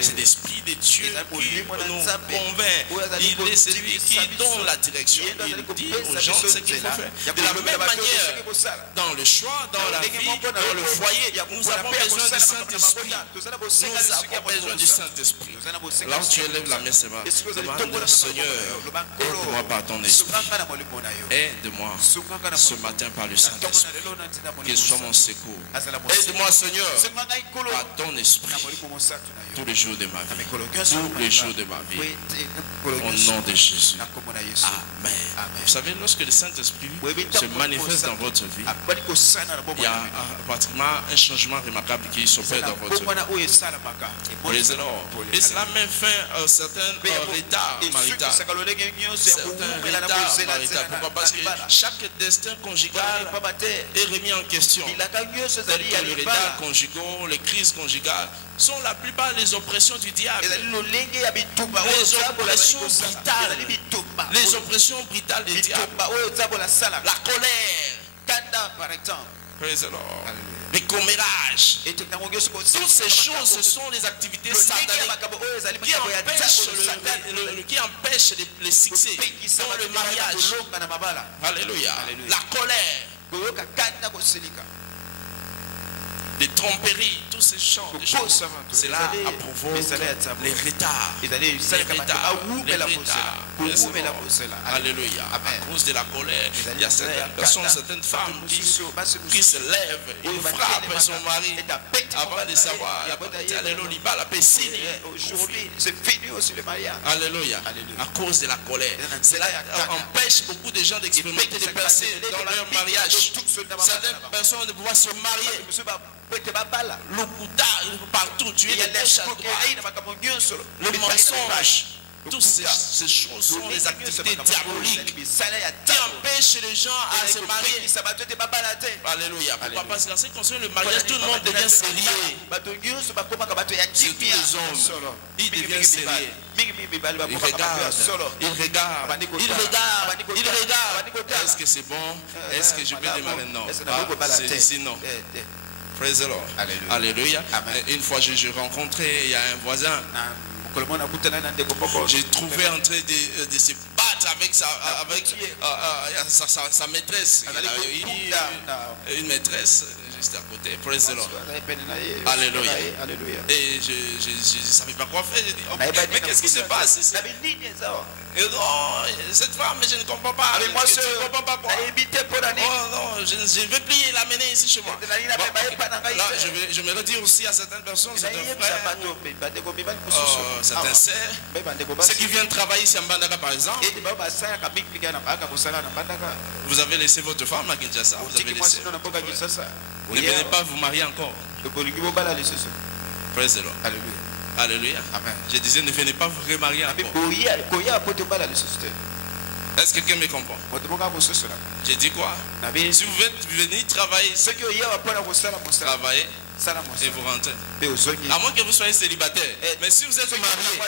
C'est l'Esprit de Dieu qui nous convainc. Il est celui qui donne la direction. Il dit aux gens ce qu'il faut faire. De la même manière, dans le choix, dans la vie, dans le foyer, nous avons besoin du Saint-Esprit. Nous avons besoin du Saint-Esprit. Là où tu élèves la main, c'est ma demande, Seigneur, aide-moi par ton esprit. Aide-moi ce matin par le Saint-Esprit. Qu'il soit mon secours. Aide-moi, Seigneur, par ton esprit. Tous les jours de ma vie. Tous les jours de ma vie. Au nom de Jésus. Amen. Vous savez, lorsque le Saint-Esprit se manifeste dans votre vie, il y a pratiquement un changement remarquable qui s'opère dans votre vie. Et cela met fin à certains retards maritaux. Pourquoi? Parce que chaque destin conjugal est remis en question. Les retards conjugaux, les crises conjugales sont la plupart les oppressions du diable. Les oppressions brutales. Les oppressions brutales du diable. La colère. Par exemple. Les commérages. Toutes ces choses, ce sont les activités sataniques qui empêchent le succès dans le mariage. Alléluia. La colère. Les tromperies, tous ces chants, cela provoque les retards. Alléluia. À cause de la colère, il y a certaines personnes, certaines femmes qui se lèvent et frappent son mari avant de savoir. Alléluia. À cause de la colère. Cela empêche beaucoup de gens d'expérimenter des percées dans leur mariage. Certaines personnes de pouvoir se marier. Le coutage partout, tu es le mensonge. Toutes ces choses sont les activités diaboliques qui empêchent les gens à se marier. Alléluia. Pourquoi? Parce qu'en ce qui concerne le mariage, tout le monde devient sérieux. Surtout les hommes, ils deviennent sérieux. Ils regardent. Est-ce que c'est bon? Est-ce que je peux démarrer? Non. C'est ici, non. Praise the Lord. Alléluia. Une fois, je rencontrais, il y a un voisin. J'ai trouvé en train de se battre avec sa maîtresse. Une maîtresse juste à côté. Praise the Lord. Alléluia. Et je ne savais pas quoi faire. J'ai dit, mais qu'est-ce qui se passe ici? Et non, cette femme, je ne comprends pas. Je ne comprends pas quoi. Oh non, je vais plier et l'amener ici chez moi. Là, je me redire aussi à certaines personnes, certains frères, certains sœurs, ceux qui viennent travailler ici à Mbandaka par exemple. Vous avez laissé votre femme à Kinshasa. Vous avez laissé. Ne venez pas vous marier encore. Praise the Lord. Alléluia. Alléluia. Amen. Je disais, ne venez pas vous remarier encore. Est-ce que quelqu'un me comprend? J'ai dit quoi? Si vous venez travailler, travailler et vous rentrez. À moins que vous soyez célibataire. Mais si vous êtes marié,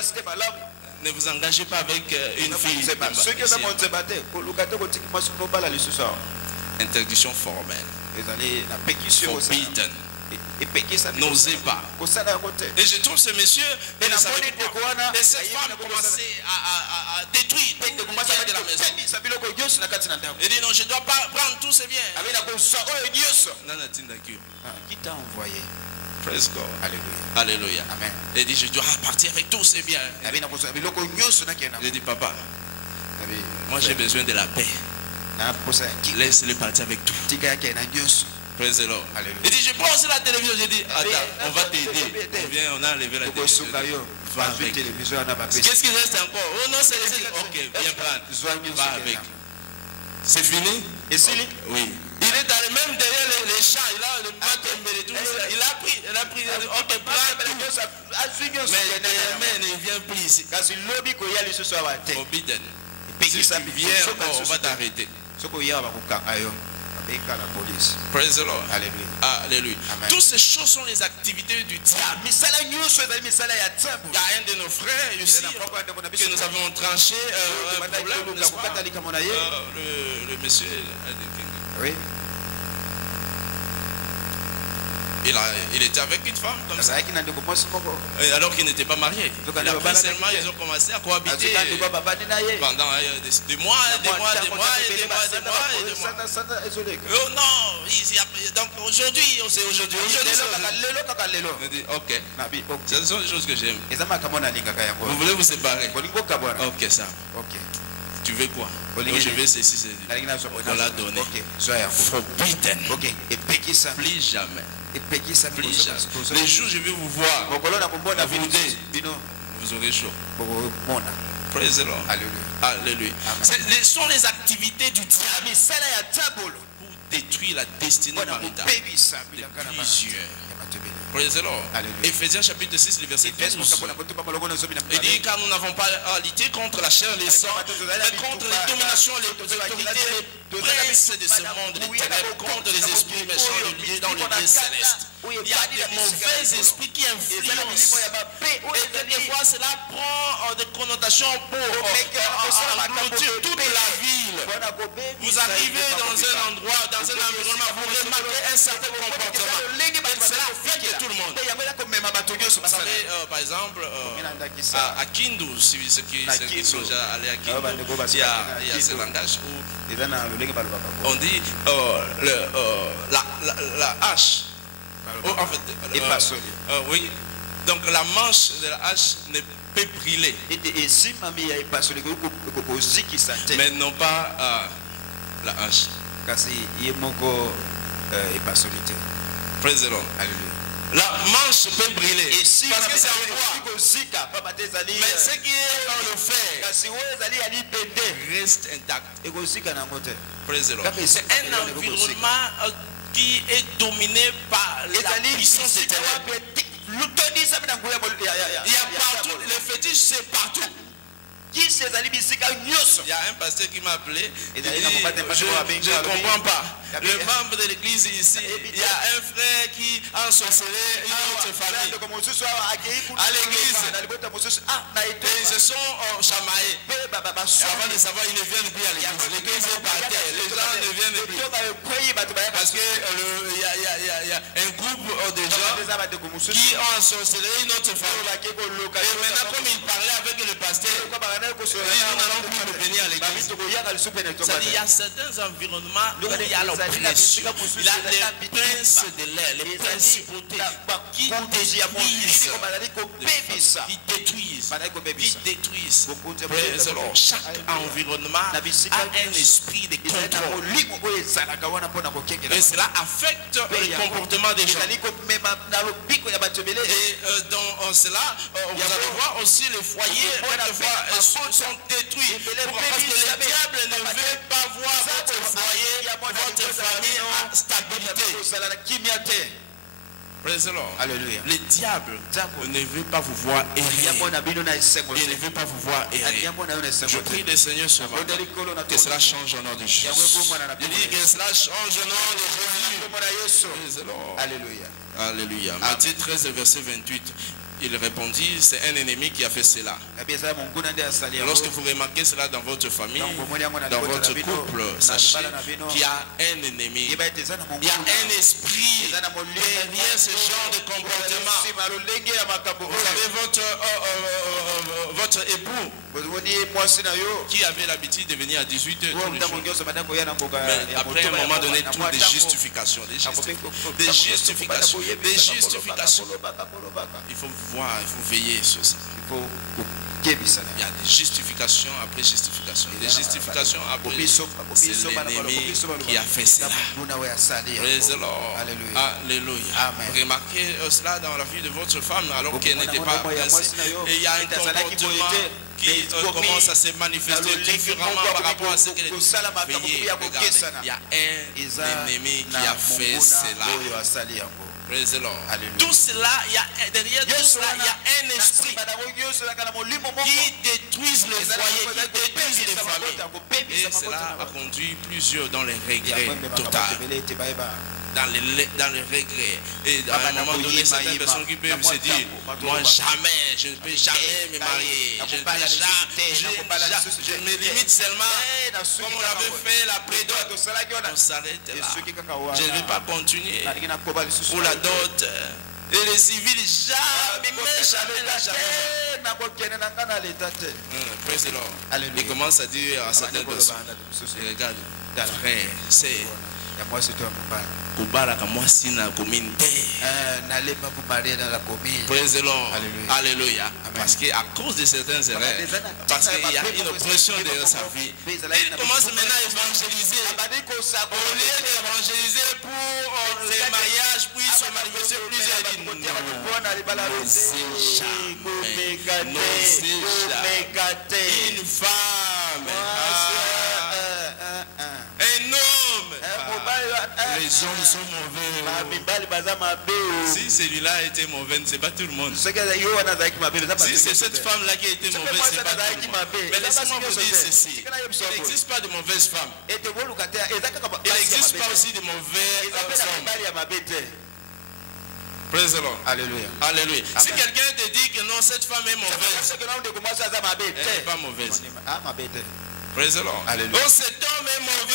ne vous engagez pas avec une fille. Interdiction formelle. Forbidden. N'osez pas. Et je trouve ce monsieur et cette femme commençaient à détruire tout le bien de la maison. Il dit non, je ne dois pas prendre tous ces biens. Qui t'a envoyé? Praise God. Alléluia. Alléluia. Amen. Il dit je dois partir avec tous ces biens. Il dit papa, moi j'ai besoin de la paix. Laisse-le partir avec tout. Praise the Lord. Il dit, je prends aussi la télévision. J'ai dit, attends, on va t'aider. On a enlevé la télévision. Qu'est-ce qui reste encore? Oh non, c'est laissé. Ok, viens prendre. Va avec. C'est fini? Oui. Il est dans même derrière les champs. Il a le matin et tout. Il a pris. Ok, prends tout. Mais ne viens plus ici. Forbidden. Si tu viens, on va t'arrêter. Praise the Lord. Alléluia. Alléluia. Toutes ces choses sont les activités du diable. Il y a un de nos frères ici que nous avons tranché un problème, n'est-ce pas? Le monsieur. Oui. Il était avec une femme comme ça. Et alors qu'il n'était pas marié. Et après seulement, ils ont commencé à cohabiter pendant des mois. Oh non, donc aujourd'hui, on sait aujourd'hui. On dit, ok, ce sont des choses que j'aime. Vous voulez vous séparer? Ok, ça. Tu veux quoi? Je veux ceci, on l'a donné. Forbidden. Plus jamais. Les jours je vais vous voir, vous aurez chaud. Praise the Lord. Alléluia. Ce sont les activités du diable pour détruire la destinée maritale de plusieurs. Praise the Lord. Éphésiens chapitre 6, le verset 12. Il dit, car nous n'avons pas à lutter contre la chair et les sangs, mais contre les dominations, les autorités, les princes de ce monde, les ténèbres, contre les esprits méchants liés dans les lieux célestes. Il y a des mauvais esprits qui influencent. Et quelquefois, cela prend des connotations pour engloutir toute la ville. Vous arrivez dans un endroit, dans un environnement, vous remarquez un certain comportement. Et cela affecte tout le monde. Vous savez, par exemple, à Kindu, ceux qui sont déjà allés à Kindu, il y a ce langage où on dit la hache. En fait, oui. Donc la manche de la hache ne peut brûler. Mais non pas la hache. Praise the Lord. La manche peut brûler. Parce que c'est en bois. Mais ce qui est dans le fer reste intact. Praise the Lord. C'est un environnement qui est dominé par la puissance des ténèbres. Il y a partout, les fétiches c'est partout. Il y a un pasteur qui m'a appelé. Il dit, je ne comprends pas. Le membre de l'église ici, il y a un frère qui a ensorcelé une autre famille à l'église. Et ils se sont chamaillés. Avant de savoir, ils ne viennent plus à l'église. L'église est par terre. Les gens ne viennent plus. Parce qu'il y a un groupe de gens qui ont ensorcelé une autre famille. Et maintenant, comme ils parlaient avec le pasteur, nous n'allons plus venir à l'église. C'est-à-dire, il y a certains environnements où il y a l'oppression. Il y a les princes de l'air, les principautés qui détruisent. Chaque environnement a un esprit de contrôle. Et cela affecte le comportement des gens. Et dans cela, vous allez voir aussi les foyers sont détruits. Parce que le diable ne veut pas voir votre foyer, votre famille en stabilité. Praise the Lord. Alléluia. Le diable ne veut pas vous voir errer. Il ne veut pas vous voir errer. Je prie le Seigneur souvent que cela change au nom de Jésus. Je dis que cela change au nom de Jésus. Praise the Lord. Alléluia. Alléluia. Matthieu 13, verset 28. Il répondit, c'est un ennemi qui a fait cela. Lorsque vous remarquez cela dans votre famille, dans votre couple, sachez qu'il y a un ennemi. Il y a un esprit derrière ce genre de comportement. Vous avez votre époux qui avait l'habitude de venir à 18h tous les jours. Mais après un moment donné, trouve des justifications. Des justifications. Il faut voir, il faut veiller sur ça. Il y a des justifications après justifications. Des justifications après. C'est l'ennemi qui a fait cela. Praise the Lord. Alléluia. Remarquez cela dans la vie de votre femme alors qu'elle n'était pas ainsi. Et il y a un comportement qui commence à se manifester différemment par rapport à ce qu'elle était. Veillez, regardez. Il y a un ennemi qui a fait cela. Praise the Lord. Tout cela, derrière tout cela, il y a un esprit qui détruise le foyer, qui détruise les familles. Et cela a conduit plusieurs dans les regrets totaux. dans le regret. Et à un moment donné, certaines personnes qui peuvent se dire, moi jamais, je ne peux jamais me marier. Je me limite seulement, comme on avait fait la prédot, on s'arrête là. Je ne vais pas continuer pour la dot. Et les civils, jamais. Praise the Lord. Il commence à dire à certaines personnes, regarde, frère, c'est kubara kama sina commune. N'allez pas vous marier dans la commune. Praise the Lord. Alléluia. Parce qu'à cause de certains erreurs, parce qu'il y a une oppression de sa vie, il commence maintenant à évangéliser. Au lieu d'évangéliser pour les mariages, puis se manifester plusieurs dit non. N'osez jamais. Une femme. Un homme. Les hommes sont mauvais. Si celui-là était mauvais, c'est pas tout le monde. Si c'est cette femme-là qui a été mauvaise, c'est pas tout le monde. Mais laissez-moi vous dire ceci. Il n'existe pas de mauvaises femmes. Il n'existe pas aussi de mauvais hommes. Praise the Lord. Alléluia. Alléluia. Si quelqu'un te dit que non, cette femme est mauvaise, elle n'est pas mauvaise. Praise the Lord. Alléluia. Oh, cet homme est mauvais.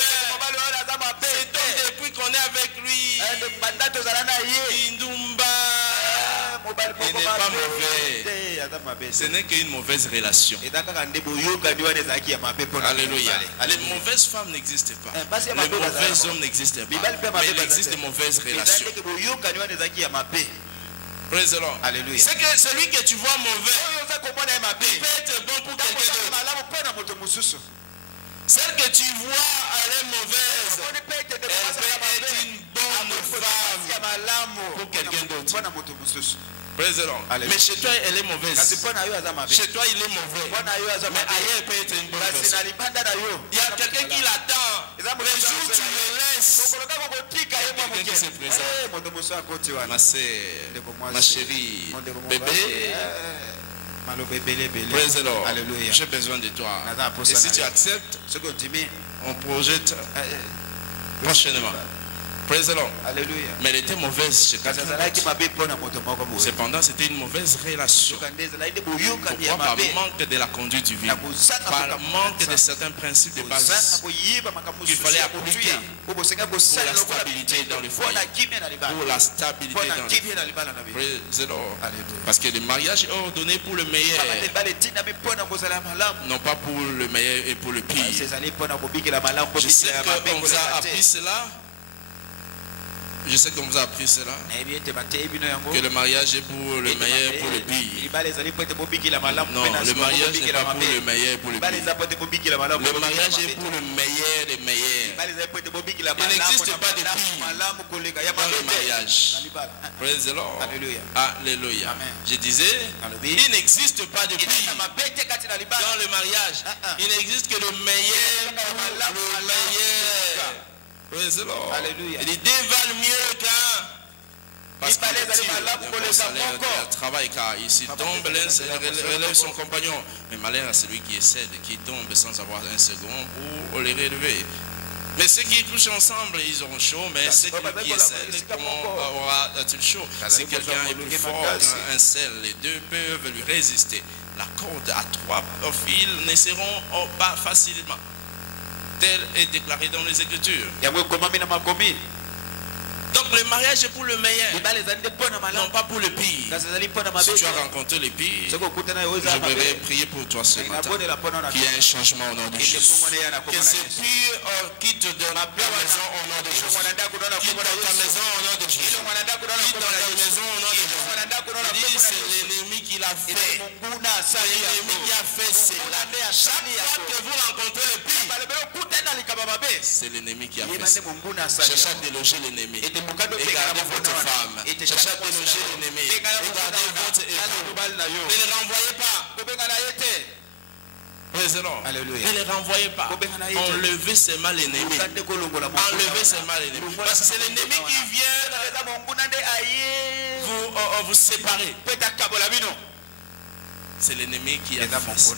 Cet homme, depuis qu'on est avec lui, Indumba, il n'est pas mauvais. Ce n'est qu'une mauvaise relation. Alléluia. Les mauvaises femmes n'existent pas. Les mauvais hommes n'existent pas. Mais il existe de mauvaises relations. Praise the Lord. Alléluia. C'est que celui que tu vois mauvais, il peut être bon pour quelqu'un d'autre. Celle que tu vois, elle est mauvaise. Elle peut être une bonne femme pour quelqu'un d'autre. Praise the Lord. Mais chez toi, elle est mauvaise. Chez toi, il est mauvais. Mais ailleurs, elle peut être une bonne personne. Il y a quelqu'un qui l'attend. Le jour où tu le laisses, quelqu'un qui se présente. Ma soeur, ma chérie, bébé. Praise the Lord. J'ai besoin de toi. Et si tu acceptes, on projette prochainement. Praise the Lord. Alléluia. Mais elle était mauvaise chez quelqu'un. Cependant, c'était une mauvaise relation. Pourquoi? Par manque de la conduite divine. Par manque de certains principes de base qu'il fallait appliquer pour la stabilité dans le foyer. Pour la stabilité dans le foyer. Praise the Lord. Parce que le mariage est ordonné pour le meilleur. Non pas pour le meilleur et pour le pire. Je sais qu'on vous a appris cela. Je sais qu'on vous a appris cela. Que le mariage est pour le meilleur et pour le pire. Non, le mariage n'est pas pour le meilleur et pour le pire. Le mariage est pour le meilleur des meilleurs. Il n'existe pas de pire dans le mariage. Praise the Lord. Alléluia. Je disais, il n'existe pas de pire dans le mariage. Il n'existe que le meilleur pour le meilleur. Praise the Lord. Alléluia. Il dit, Dieu valent mieux qu'un. Parce qu'il travaille car ici tombe, relève son compagnon. Mais malheur à celui qui cède, qui tombe sans avoir un second pour les relever. Mais ceux qui couchent ensemble, ils auront chaud. Mais ceux qui cèdent, comment aura-t-il chaud? Si quelqu'un est plus fort qu'un seul, les deux peuvent lui résister. La corde à 3 fils ne seront pas facilement. Tel est déclaré dans les Écritures. Donc le mariage est pour le meilleur, non pas pour le pire. Si tu as rencontré le pire, je voudrais prier pour toi ce matin, qu'il y ait un changement au nom de Jésus. Que ce pire quitte de la maison au nom de Jésus. Quitte ta maison au nom de Jésus. Quitte ta maison au nom de Jésus. C'est l'ennemi qui l'a fait. C'est l'ennemi qui a fait cela. Chaque fois que vous rencontrez le pire, c'est l'ennemi qui a fait ça. Cherchez à déloger l'ennemi. Et gardez votre femme. Cherchez à déloger l'ennemi. Et gardez votre époux. Ne les renvoyez pas. Praise the Lord. Ne les renvoyez pas. Enlevez seulement l'ennemi. Enlevez seulement l'ennemi. Parce que c'est l'ennemi qui vient vous séparer. C'est l'ennemi qui a fait ça.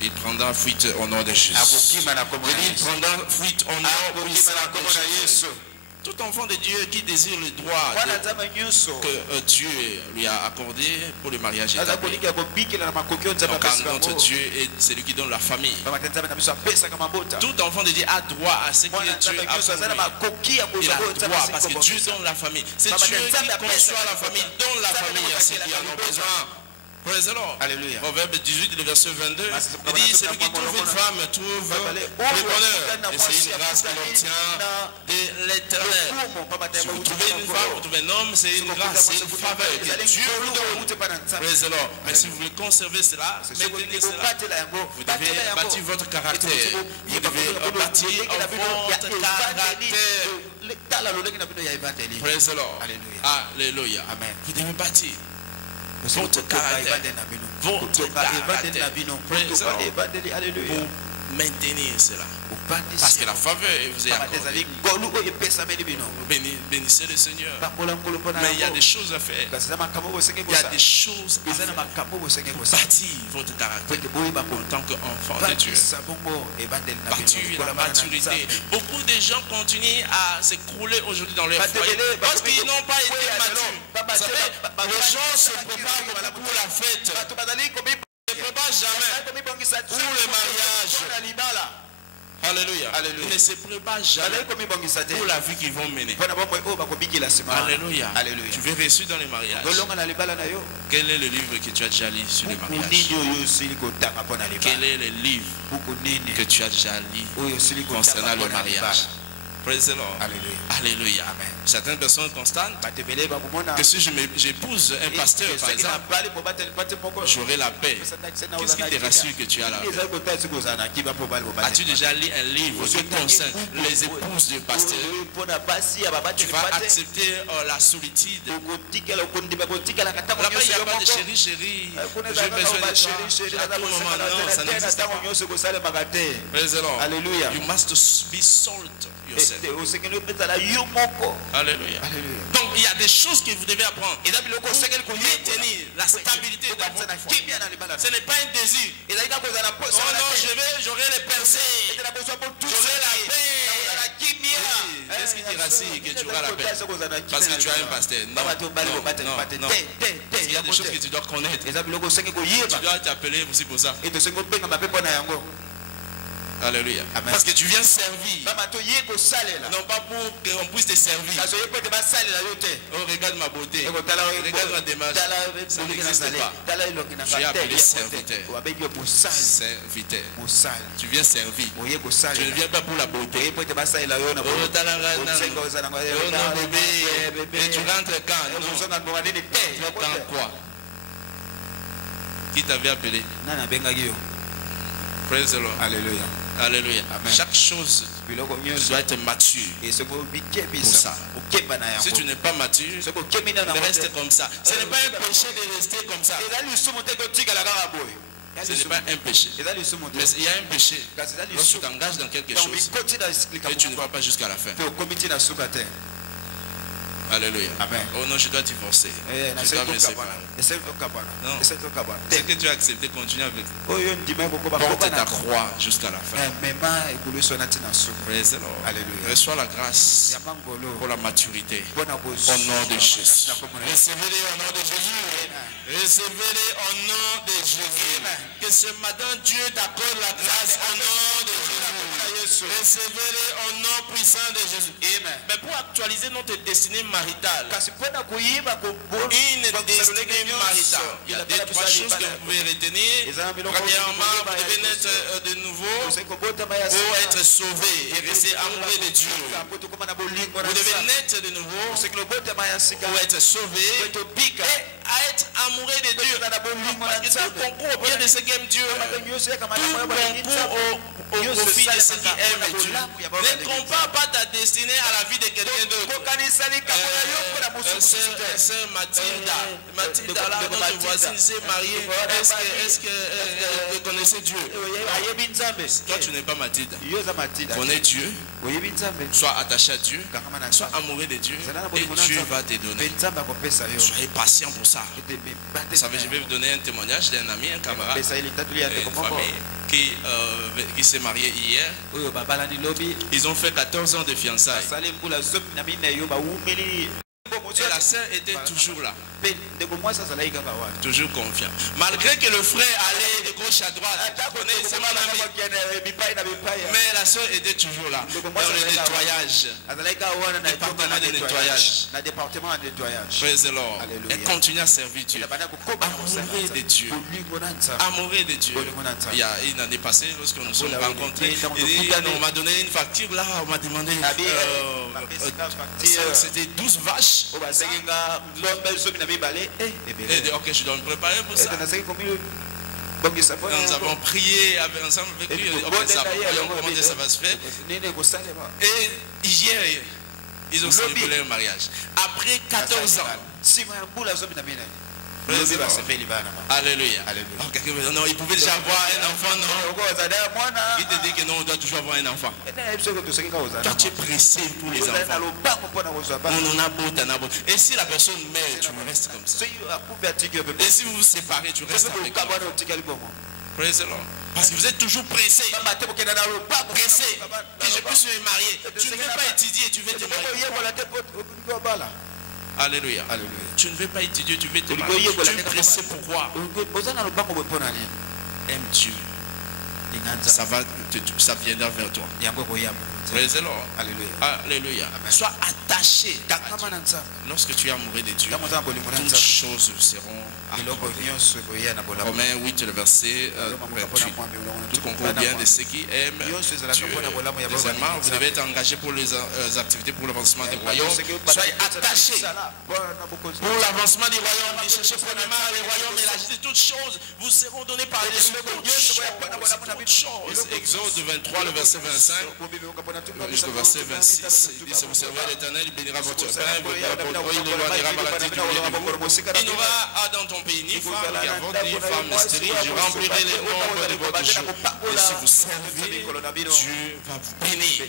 Il prendra fuite au nom de Jésus. Il prendra fuite au nom de Jésus. Tout enfant de Dieu qui désire le droit que Dieu lui a accordé pour le mariage établi. Donc notre Dieu est celui qui donne la famille. Tout enfant de Dieu a droit à ce que Dieu a promis. Il a droit parce que Dieu donne la famille. C'est Dieu qui conçoit la famille, donne la famille à ceux qui en ont besoin. Praise the Lord. Alléluia. Proverbe 18, le verset 22, il dit, celui qui trouve une femme trouve le bonheur. Et c'est une grâce qu'il obtient de l'éternel. Si vous trouvez une femme, vous trouvez un homme, c'est une grâce, c'est une faveur que Dieu vous donne. Praise the Lord. Mais si vous voulez conserver cela, maintenez cela. Vous devez bâtir votre caractère. Vous devez bâtir votre caractère. Praise the Lord. Alléluia. Amen. Vous devez bâtir votre caractère, votre caractère, pour maintenir cela. Parce que la faveur vous est accordée. Bénissez le Seigneur. Mais il y a des choses à faire. Il y a des choses à faire pour bâtir votre caractère en tant qu'enfant de Dieu. Bâtir la maturité. Beaucoup de gens continuent à s'écrouler aujourd'hui dans leur foyer parce qu'ils n'ont pas été matures. Vous savez, les gens se préparent pour la fête. Ils ne se préparent jamais pour le mariage. Alléluia. Ils ne se préparent jamais pour la vie qu'ils vont mener. Alléluia. Tu veux réussir dans le mariage. Quel est le livre que tu as déjà lu sur le mariage? Quel est le livre que tu as déjà lu concernant le mariage? Praise the Lord. Alléluia. Alléluia. Amen. Certaines personnes constatent que si j'épouse un pasteur, par exemple, j'aurai la paix. Qu'est-ce qui te rassure que tu as la paix? As-tu déjà lu un livre qui concerne les épouses du pasteur? Tu vas accepter la solitude. Là-bas, il n'y a pas de chérie, chérie. J'ai besoin de toi. À tout moment, non, ça n'existe pas. Praise the Lord. Alléluia. You must be salt yourself. Alléluia. Donc il y a des choses que vous devez apprendre. Et pour maintenir la stabilité dans votre foi. Ce n'est pas un désir. Oh non, j'aurai les pensées. J'aurai la paix. Qu'est-ce qui te rassure que tu auras la paix? Parce que tu as un pasteur. Non, non. Il y a des choses que tu dois connaître. Tu dois t'appeler aussi pour ça. Alléluia. Amen. Parce que tu viens servir. Non pas pour qu'on puisse te servir. Oh, regarde ma beauté. Regarde ma démarche. Ça n'existe pas. Tu es appelé serviteur. Serviteur. Tu viens servir. Tu ne viens pas pour la beauté. Oh, non, bébé. Et tu rentres quand? Non. Tu quand quoi? Qui t'avait appelé? Praise the Lord. Alléluia. Alléluia. Amen. Chaque chose doit être mature pour ça. Si tu n'es pas mature, reste comme ça. Ce n'est pas un péché de rester comme ça. Ce n'est pas un péché. Mais il y a un péché. Lorsque tu t'engages dans quelque chose et tu ne vas pas jusqu'à la fin. Alléluia. Amen. Oh non, je dois divorcer. Je dois me séparer. Non. Ce que tu as accepté, continue avec. Porte ta croix jusqu'à la fin. Praise the Lord. Alléluia. Reçois la grâce pour la maturité. Au nom de Jésus. Recevez-les au nom de Jésus. Recevez-les au nom de Jésus. Que ce matin, Dieu t'accorde la grâce au nom de Jésus. Recevez-les au nom puissant de Jésus. Amen. Mais pour actualiser notre destinée maritale, une destinée maritale, il y a deux, trois choses que vous pouvez retenir. Premièrement, vous devez naître de nouveau pour être sauvé et rester amoureux de Dieu. Vous devez naître de nouveau pour être sauvé et à être amoureux de Dieu. Parce que tout concours au bien de ceux qui aiment Dieu, tout concours au profit de ceux qui aiment Dieu. Ne compare pas ta destinée à la vie de quelqu'un d'autre. Sœur Mathilda, là, notre voisine s'est mariée. Est-ce que vous connaissez Dieu? Toi, tu n'es pas Mathilda. Connais Dieu. Sois attaché à Dieu. Sois amoureux de Dieu. Et Dieu va te donner. Soyez patient pour ça. Vous savez, je vais vous donner un témoignage d'un ami, un camarade, une famille qui s'est marié hier. Ils ont fait 14 ans de fiançailles. Et la sœur était toujours là. Toujours confiant. Malgré que le frère allait de gauche à droite. Mais la sœur était toujours là. Dans le nettoyage. Département de nettoyage. Praise the Lord. Elle continue à servir Dieu. Amoureux de Dieu. Amoureux de Dieu. Il y a une année passée, lorsque nous nous sommes rencontrés, on m'a donné une facture là, on m'a demandé c'était 12 vaches. Et ok, je dois me préparer pour ça. Nous avons prié ensemble avec lui. Ok, ça va, comment ça va se faire. Et hier, ils ont célébré leur mariage. Après 14 ans. Alléluia. Non, il pouvait déjà avoir un enfant, non? Il te dit que non, on doit toujours avoir un enfant. Toi, tu es pressé pour les enfants. On en a beau. Et si la personne meurt, tu restes comme ça. Et si vous vous séparez, tu restes avec lui. Praise the Lord. Parce que vous êtes toujours pressé. Pressé. Que je puisse me marier. Tu ne veux pas étudier, tu veux te marier. Alléluia. Tu ne veux pas étudier, tu veux te marier. Tu es pressé pourquoi? Aime Dieu. Ça viendra vers toi. Praise the Lord. Alléluia. Sois attaché. Lorsque tu es amoureux de Dieu, toutes choses seront accordées. Romains 8, le verset 28. Tout concourt bien de ceux qui aiment Dieu. Deuxièmement, vous devez être engagé pour les activités pour l'avancement du royaume. Soyez attachés pour l'avancement du royaume. Cherchez premièrement le royaume et la justice. Toutes choses vous seront données par les toutes choses. Exode 23, le verset 25. Jusqu'au verset 26, il dit: si vous servez l'Éternel, il bénira votre pain, il éloignera maladie du milieu de vous. Il n'aura dans ton pays ni femme qui avance, ni femme stérile. Je remplirai les nombres de votre jour. Et si vous servez, Dieu va vous bénir.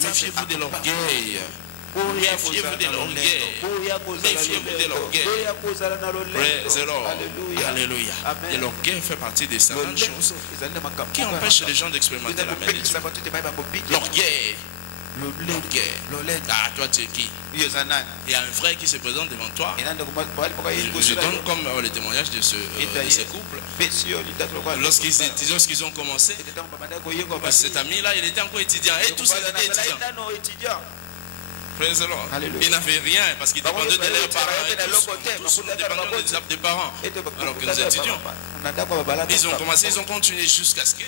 Méfiez-vous de l'orgueil. Méfiez-vous de l'orgueil. Méfiez-vous de l'orgueil. Praise the Lord. Alléluia. Et l'orgueil fait partie des certaines choses qui empêchent les gens d'expérimenter la main de Dieu. L'orgueil. Ah, toi tu es qui? Il y a un frère qui se présente devant toi. Je donne comme le témoignage de ce couple. Lorsqu'ils ont commencé, cet ami-là, il était encore étudiant. Et tous étaient étudiants. Praise the Lord. Ils n'avaient rien parce qu'ils dépendaient de leurs parents. Tous nous dépendions des parents. Alors que nous étudions. Ils ont commencé, ils ont continué jusqu'à ce qu'il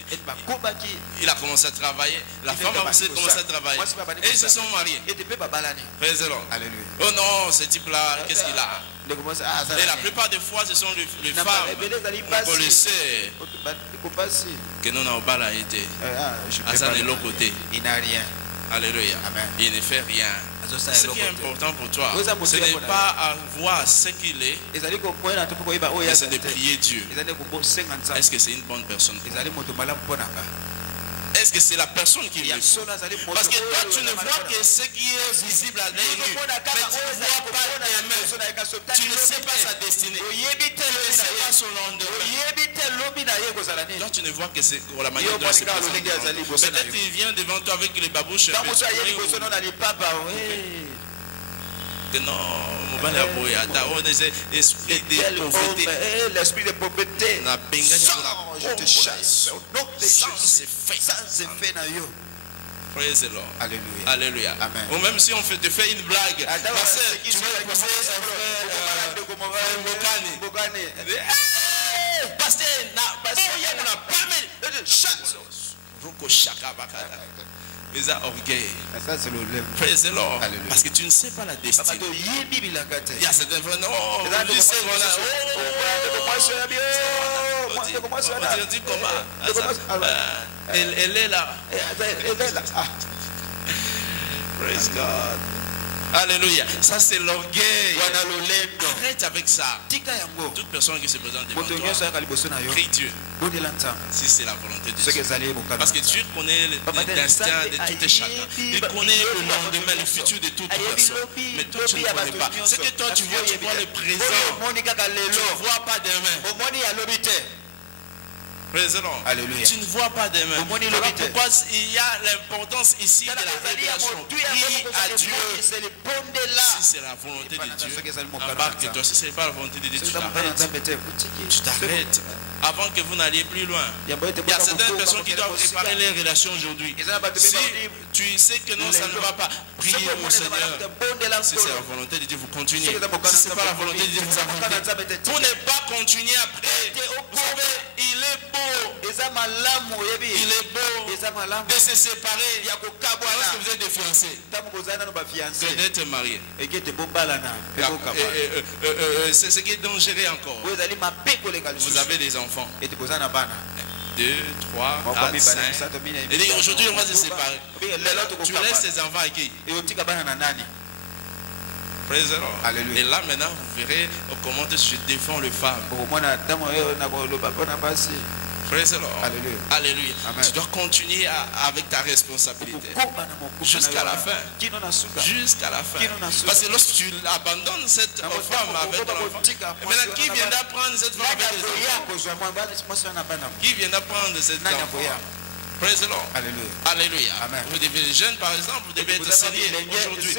a commencé à travailler. La femme a aussi commencé à travailler. Et ils se sont mariés. Praise the Lord. Oh non, ce type-là, qu'est-ce qu'il a? Et la plupart des fois, ce sont les femmes qu'on le sait que nous n'avons pas été. À ça de l'autre côté. Il n'a rien. Alléluia. Amen. Il ne fait rien. Ce qui est important pour toi, ce n'est pas avoir ce qu'il est, mais c'est de prier Dieu. Est-ce que c'est une bonne personne? Est-ce que c'est la personne qui vient? Parce que toi, tu ne vois que ce qui est visible à l'œil nu, mais tu ne vois pas les mains. Tu ne sais pas sa destinée. Tu ne sais pas son lendemain. Toi, tu ne vois que c'est la manière dont il se présente. Peut-être qu'il vient devant toi avec les babouches. Que non, l'esprit de pauvreté, je te chasse. Sans effet. Praise the Lord. Alléluia. Alléluia. Amen. Ou même si on te fait une blague, parce que tu vas épouser un Bokani. Pasteur, il y a pas les orgueil. Ça, c'est le lèvre. Praise the Lord. Alléluia. Parce que tu ne sais pas la destinée. Il y a certains frères, non, on dit comment elle est là. Praise God. Alléluia. Ça c'est l'orgueil. Arrête avec ça. Toute personne qui se présente devant toi, prie Dieu. Si c'est la volonté de Dieu. Parce que Dieu connaît l'instinct de tout et chacun. Il connaît le lendemain, le futur de toute personne. Mais toi tu ne connais pas. Ce que toi tu vois le présent. Tu ne vois pas demain. Praise the Lord. Alléluia. Tu ne vois pas des mains. Omoni Voilà lobite. pourquoi il y a l'importance ici de la révélation. Prie à Dieu. Si c'est la volonté de Dieu, embarque-toi. Si ce n'est pas la volonté de Dieu, tu t'arrêtes. Tu t'arrêtes. Avant que vous n'alliez plus loin. Il y a certaines personnes qui doivent préparer les relations aujourd'hui. Si tu sais que non, ça ne va pas, priez au Seigneur. Si c'est la volonté de Dieu, vous continuez. Si ce n'est pas la volonté de Dieu, vous arrêtez. Pour ne pas continuer après. Vous savez, il est beau. Il est beau de se séparer lorsque vous êtes fiancés que d'être marié. C'est ce qui est dangereux encore. Vous avez des enfants. 2, 3, 4, 5. Et aujourd'hui, on va se séparer. Tu laisses tes enfants à qui? Praise the Lord. Alléluia. Et là maintenant vous verrez comment je défends les femmes. Praise the Lord. Alléluia. Alléluia. Amen. Tu dois continuer avec ta responsabilité jusqu'à la fin. Jusqu'à la fin. Parce que lorsque tu abandonnes cette femme avec ton enfant, maintenant qui viendra prendre cette femme avec les enfants? Qui viendra prendre cette enfant? Praise the Lord. Alléluia. Alléluia. Amen. Vous devez, les jeunes par exemple, vous devez être sérieux aujourd'hui.